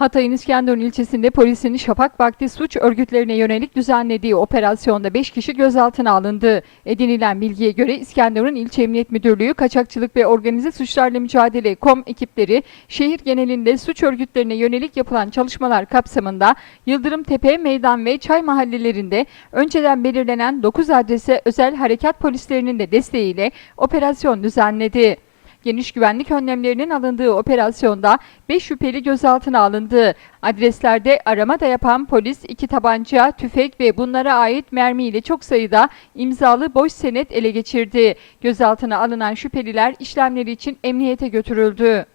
Hatay'ın İskenderun ilçesinde polisin şafak vakti suç örgütlerine yönelik düzenlediği operasyonda 5 kişi gözaltına alındı. Edinilen bilgiye göre İskenderun İlçe Emniyet Müdürlüğü Kaçakçılık ve Organize Suçlarla Mücadele KOM ekipleri şehir genelinde suç örgütlerine yönelik yapılan çalışmalar kapsamında Yıldırım Tepe, Meydan ve Çay mahallelerinde önceden belirlenen 9 adrese özel harekat polislerinin de desteğiyle operasyon düzenledi. Geniş güvenlik önlemlerinin alındığı operasyonda 5 şüpheli gözaltına alındı. Adreslerde arama da yapan polis iki tabanca, tüfek ve bunlara ait mermiyle çok sayıda imzalı boş senet ele geçirdi. Gözaltına alınan şüpheliler işlemleri için emniyete götürüldü.